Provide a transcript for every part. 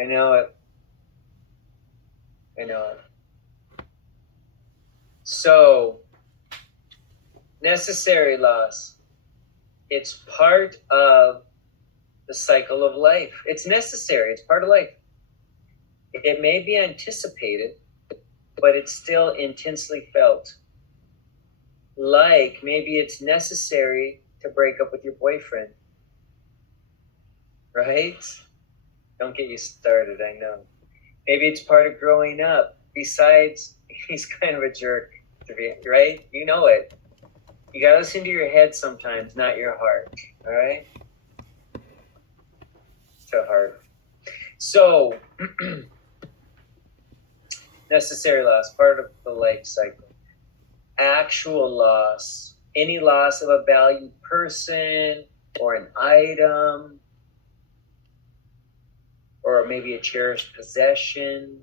I know it. I know it. So, necessary loss. It's part of the cycle of life. It's necessary. It's part of life. It may be anticipated, but it's still intensely felt. Like maybe it's necessary to break up with your boyfriend. Right? Don't get you started, I know. Maybe it's part of growing up. Besides, he's kind of a jerk, right? You know it. You gotta listen to your head sometimes, not your heart. All right? To heart. So, necessary loss, part of the life cycle. Actual loss, any loss of a valued person or an item, or maybe a cherished possession.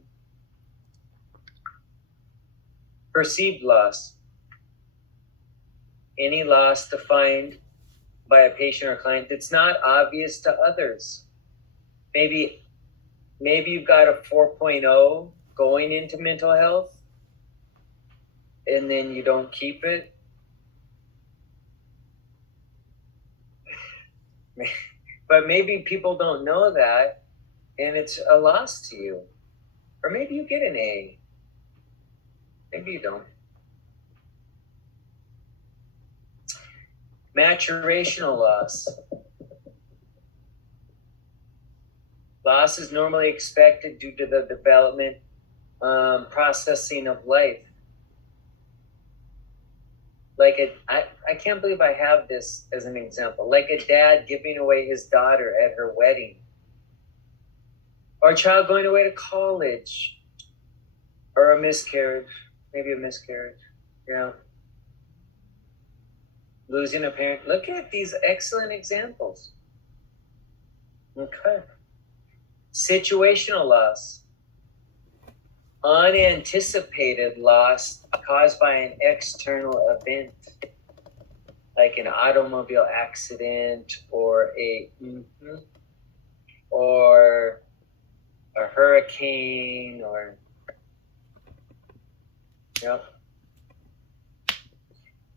Perceived loss, any loss defined by a patient or client that's not obvious to others. Maybe you've got a 4.0 going into mental health, and then you don't keep it. But maybe people don't know that, and it's a loss to you. Or maybe you get an A. Maybe you don't. Maturational loss. Loss is normally expected due to the development, processing of life. Like I can't believe I have this as an example. Like a dad giving away his daughter at her wedding, or a child going away to college, or a miscarriage, maybe a miscarriage. Yeah. Losing a parent. Look at these excellent examples. Okay. Situational loss. Unanticipated loss caused by an external event, like an automobile accident or a hurricane, or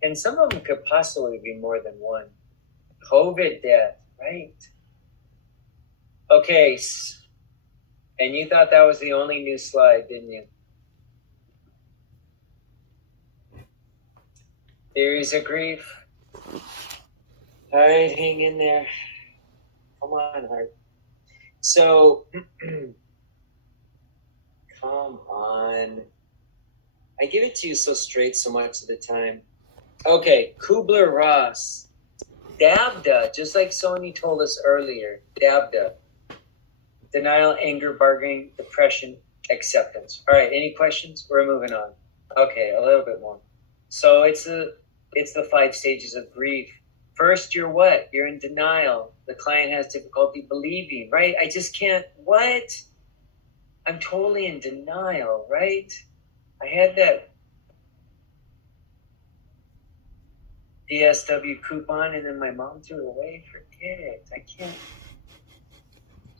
and some of them could possibly be more than one. COVID death, right? Okay, and you thought that was the only new slide, didn't you? Theories of grief. All right, hang in there. Come on, heart. So, come on. I give it to you so straight so much of the time. Okay, Kubler-Ross. DABDA, just like Sony told us earlier. DABDA. Denial, anger, bargaining, depression, acceptance. All right, any questions? We're moving on. Okay, a little bit more. So it's the 5 stages of grief. First, you're what? You're in denial. The client has difficulty believing, right? I just can't, what? I'm totally in denial, right? I had that DSW coupon and then my mom threw it away. Forget it. I can't.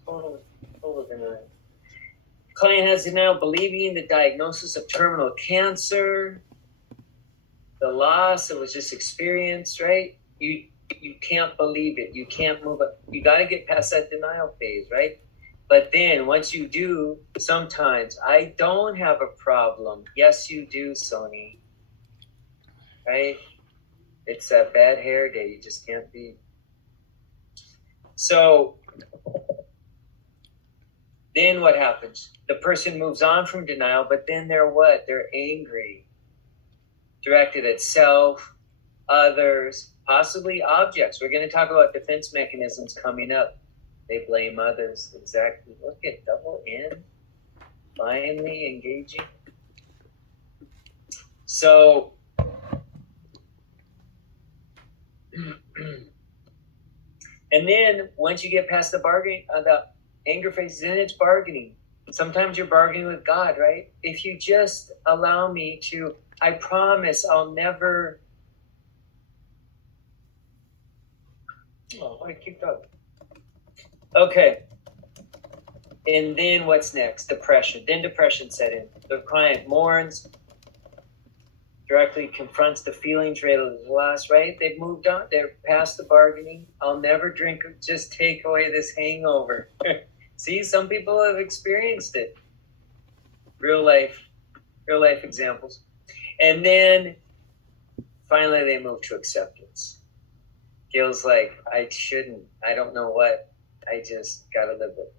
Total denial. Client has denial believing the diagnosis of terminal cancer, the loss that was just experienced, right? You can't believe it. You can't move it. You got to get past that denial phase, right? But then once you do, sometimes I don't have a problem. Yes, you do, Sony. Right? It's that bad hair day. You just can't be. So then what happens? The person moves on from denial, but then they're what? They're angry, directed at self, others, possibly objects. We're going to talk about defense mechanisms coming up. They blame others. Exactly. Look at double N. Finally engaging. So, and then once you get past the bargaining, the anger phase, then it's bargaining. Sometimes you're bargaining with God, right? If you just allow me to, I promise I'll never. Oh, I keep talking. Okay. And then what's next? Depression. Then depression set in. The client mourns, directly confronts the feelings related to the loss, right? They've moved on. They're past the bargaining. I'll never drink. Just take away this hangover. See, some people have experienced it. Real life examples. And then finally they move to acceptance. Gil's like, I don't know what. I just got to live with it.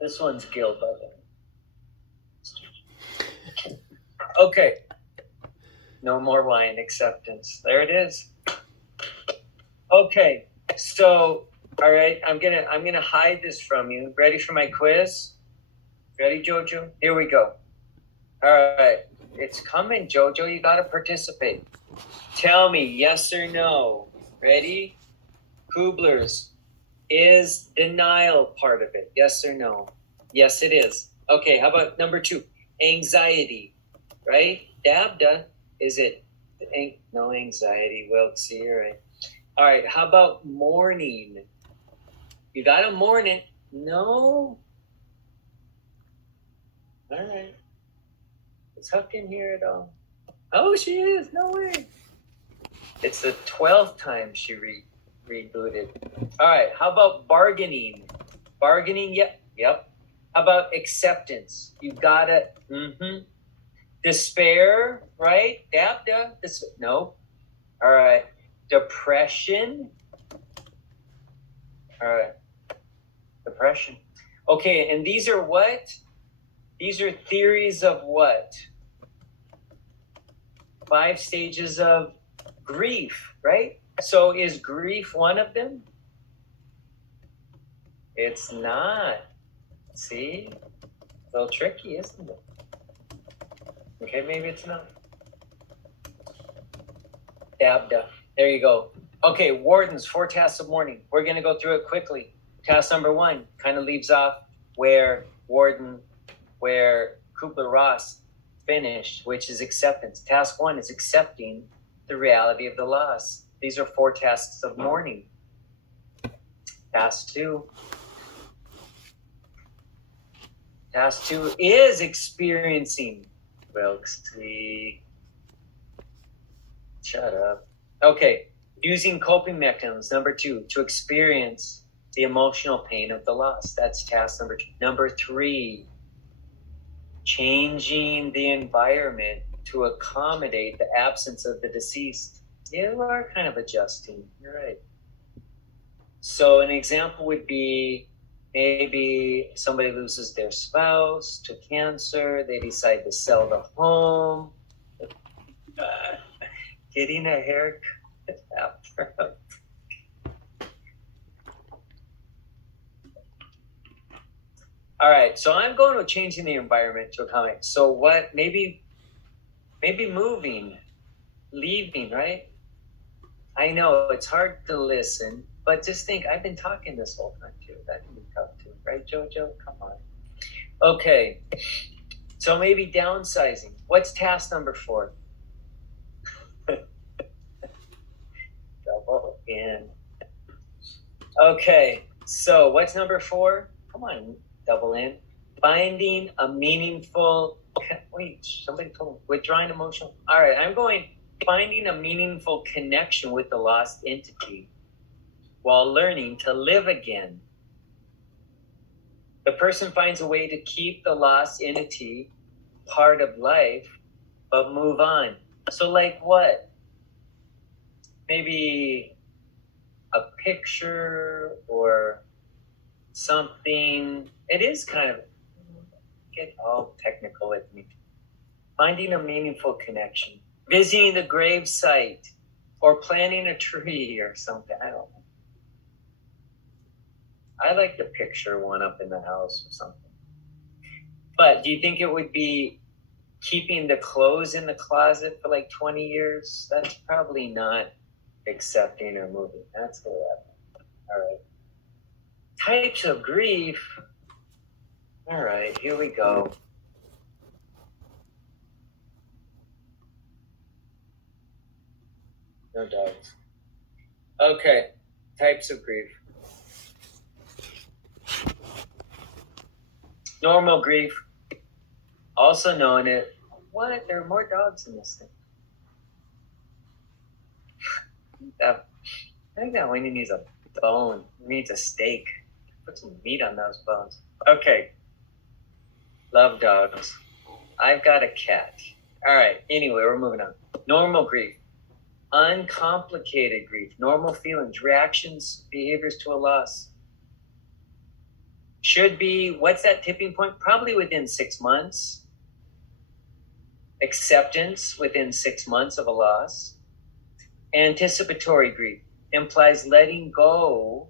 This one's Gil, by the way. Okay. No more wine, acceptance. There it is. Okay. So, all right, I'm gonna hide this from you. Ready for my quiz? Ready, Jojo? Here we go. All right. It's coming, Jojo. You gotta participate. Tell me yes or no. Ready? Kubler's. Is denial part of it? Yes or no? Yes, it is. Okay, how about number 2? Anxiety, right? Dabda, is it? No anxiety. Well, see, you're right. All right, how about mourning? You got to mourn it. No? All right. Is Huck in here at all? Oh, she is. No way. It's the 12th time she rebooted. All right, how about bargaining? Bargaining, yep. How about acceptance? You got it. Despair, right? Dabda. No. All right. Depression. All right. Depression. Okay, and these are what? These are theories of what? 5 stages of grief, right? So is grief one of them? It's not. See? A little tricky, isn't it? Okay, maybe it's not. Dabda. There you go. Okay, wardens, 4 tasks of mourning. We're going to go through it quickly. Task number 1 kind of leaves off where Kubler-Ross finished, which is acceptance. Task 1 is accepting the reality of the loss. These are 4 tasks of mourning. Task 2 is experiencing. Wilkes, shut up. Okay, using coping mechanisms. Number 2, to experience the emotional pain of the loss. That's task number 2. Number 3, changing the environment to accommodate the absence of the deceased. You are kind of adjusting. You're right. So an example would be maybe somebody loses their spouse to cancer. They decide to sell the home. Getting a haircut after. All right, so I'm going with changing the environment to accommodate. So what? Maybe moving, leaving, right? I know it's hard to listen, but just think, I've been talking this whole time too. That can be tough too, right, Jojo? Come on. Okay, so maybe downsizing. What's task number 4? Double in. Okay, so what's number 4? Come on, double in. Finding a meaningful, wait, somebody told me, withdrawing emotional. All right, I'm going finding a meaningful connection with the lost entity while learning to live again. The person finds a way to keep the lost entity part of life, but move on. So like what? Maybe a picture or something. It is kind of, get all technical with me. Finding a meaningful connection. Visiting the grave site or planting a tree or something. I don't know. I like to picture one up in the house or something. But do you think it would be keeping the clothes in the closet for like 20 years? That's probably not accepting or moving. That's the level. All right. Types of grief. All right, here we go. No doubts. Okay, types of grief. Normal grief, also known as what? There are more dogs in this thing. I think that Winnie needs a bone. He needs a steak. Put some meat on those bones. Okay. Love dogs. I've got a cat. All right. Anyway, we're moving on. Normal grief. Uncomplicated grief. Normal feelings, reactions, behaviors to a loss. Should be, what's that tipping point? Probably within 6 months. Acceptance within 6 months of a loss. Anticipatory grief implies letting go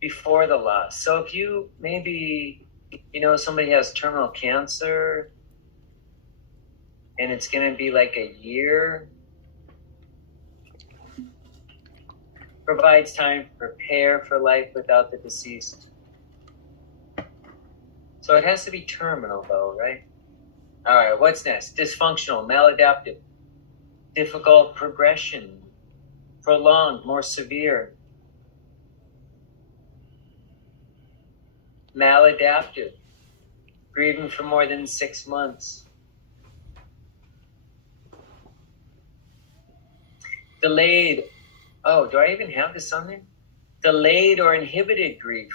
before the loss. So if you maybe, somebody has terminal cancer and it's going to be like a year, provides time to prepare for life without the deceased. So it has to be terminal though, right? All right, what's next? Dysfunctional, maladaptive, difficult progression, prolonged, more severe. Maladaptive, grieving for more than 6 months. Delayed, oh, do I even have this on there? Delayed or inhibited grief.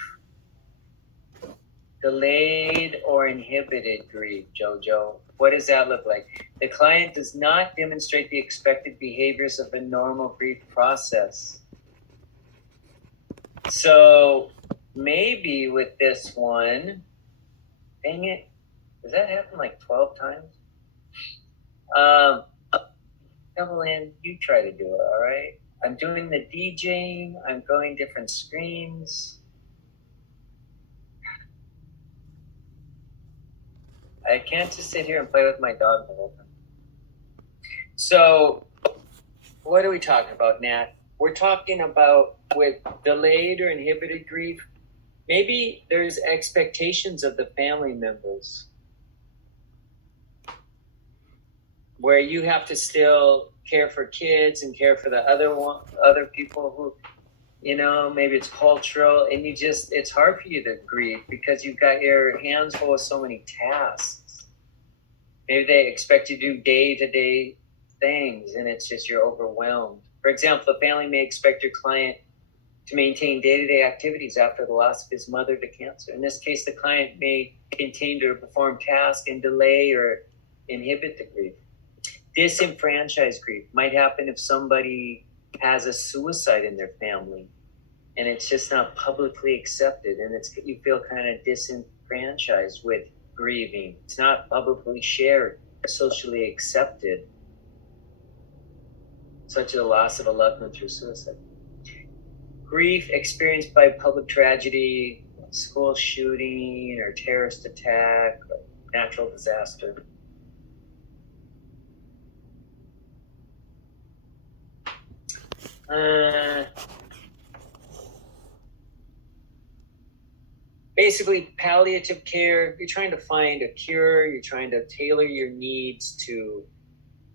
Delayed or inhibited grief, Jojo. What does that look like? The client does not demonstrate the expected behaviors of a normal grief process. So maybe with this one, dang it, does that happen like 12 times? Evelyn, you try to do it, all right? I'm doing the DJing, I'm going different screens. I can't just sit here and play with my dog the whole time. So, what are we talking about, Nat? We're talking about with delayed or inhibited grief. Maybe there's expectations of the family members where you have to still care for kids and care for the other people who, maybe it's cultural, and it's hard for you to grieve because you've got your hands full of so many tasks. Maybe they expect you to do day-to-day things and it's just you're overwhelmed. For example, the family may expect your client to maintain day-to-day activities after the loss of his mother to cancer. In this case, the client may continue to perform tasks and delay or inhibit the grief. Disenfranchised grief might happen if somebody has a suicide in their family and it's just not publicly accepted, and you feel kind of disenfranchised with grieving. It's not publicly shared, socially accepted, such as the loss of a loved one through suicide. Grief experienced by public tragedy, school shooting or terrorist attack, or natural disaster. Basically, palliative care, you're trying to find a cure, you're trying to tailor your needs to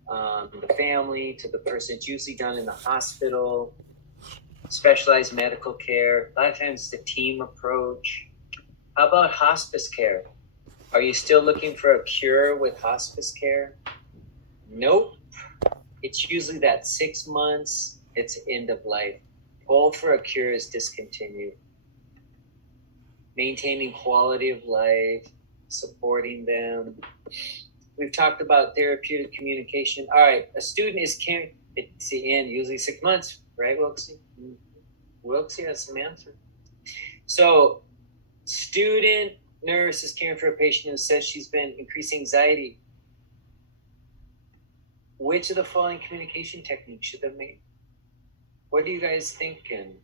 the family, to the person. It's usually done in the hospital, specialized medical care. A lot of times it's the team approach. How about hospice care? Are you still looking for a cure with hospice care? Nope. It's usually that 6 months, it's end of life. Goal for a cure is discontinued. Maintaining quality of life, supporting them. We've talked about therapeutic communication. All right, a student is caring, it's the end, usually 6 months, right, Wilkesy? Wilkesy has some answer. So, student nurse is caring for a patient who says she's been increasing anxiety. Which of the following communication techniques should they make? What are you guys thinking?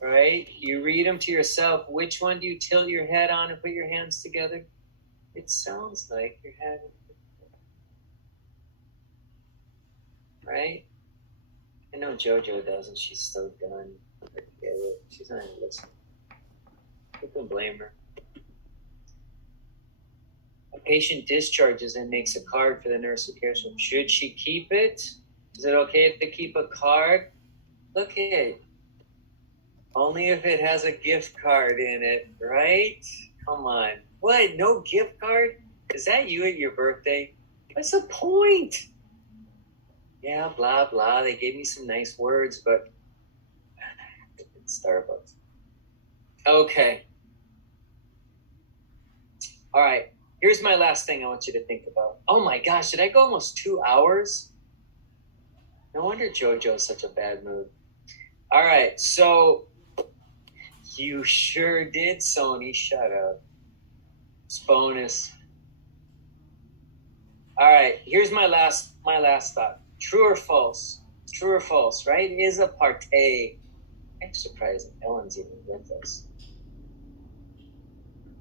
Right? You read them to yourself. Which one do you tilt your head on and put your hands together? It sounds like your head. Right? I know JoJo doesn't. She's so done. She's not even listening. Who can blame her? A patient discharges and makes a card for the nurse who cares for them. Should she keep it? Is it okay to keep a card? Look at it. Only if it has a gift card in it, right? Come on. What? No gift card? Is that you at your birthday? What's the point? Yeah, blah, blah. They gave me some nice words, but it's Starbucks. Okay. All right. Here's my last thing I want you to think about. Oh my gosh, did I go almost 2 hours? No wonder JoJo's such a bad mood. All right, so you sure did, Sony. Shut up. It's bonus. All right, here's my last thought. True or false? True or false, right? Is a partay. I'm surprised Ellen's even with us.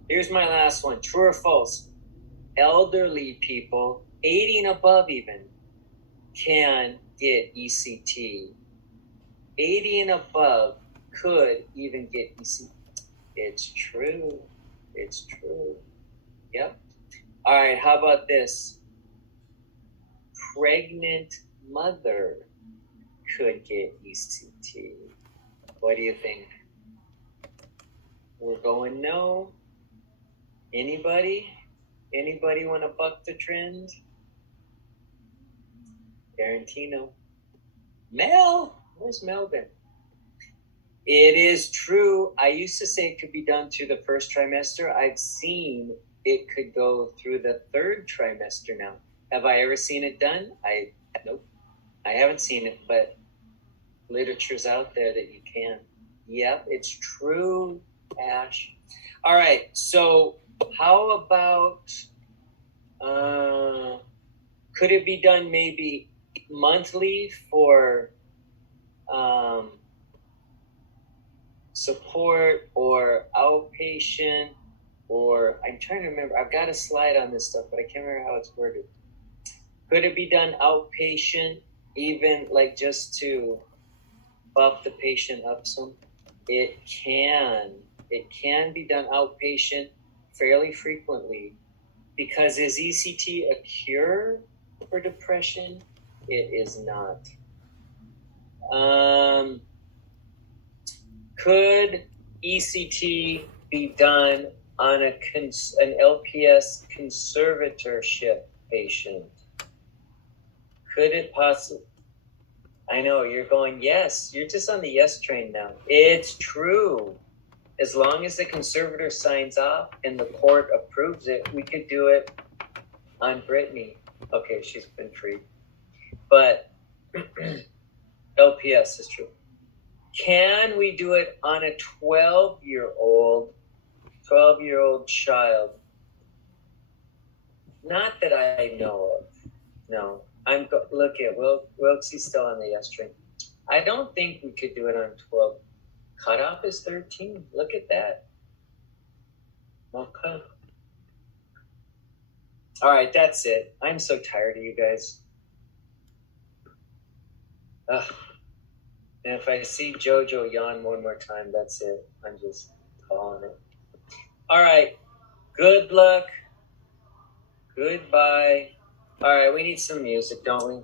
Here's my last one. True or false? Elderly people, 80 and above even, can get ECT. 80 and above could even get ECT. It's true. It's true. Yep. All right, how about this? Pregnant mother could get ECT. What do you think? We're going no. Anybody? Anybody want to buck the trend? Guarantee no. Mel? Where's Mel been? It is true. I used to say it could be done through the first trimester. I've seen it could go through the third trimester now. Have I ever seen it done? Nope. I haven't seen it, but literature's out there that you can. Yep, it's true, Ash. All right, so how about, could it be done maybe monthly for support or outpatient, or I'm trying to remember. I've got a slide on this stuff, but I can't remember how it's worded. Could it be done outpatient, even like just to buff the patient up some? It can. It can be done outpatient fairly frequently, because is ECT a cure for depression? It is not. Could ECT be done on an LPS conservatorship patient? Could it possibly? I know, you're going, yes. You're just on the yes train now. It's true. As long as the conservator signs off and the court approves it, we could do it on Brittany. Okay, she's been freed. But LPS is true. Can we do it on a 12-year-old child? Not that I know of. No. Look at Wilkes's still on the yes train. I don't think we could do it on 12. Cutoff is 13. Look at that. Okay. All right, that's it. I'm so tired of you guys. Ugh. And if I see JoJo yawn one more time, that's it. I'm just calling it. All right. Good luck. Goodbye. All right, we need some music, don't we?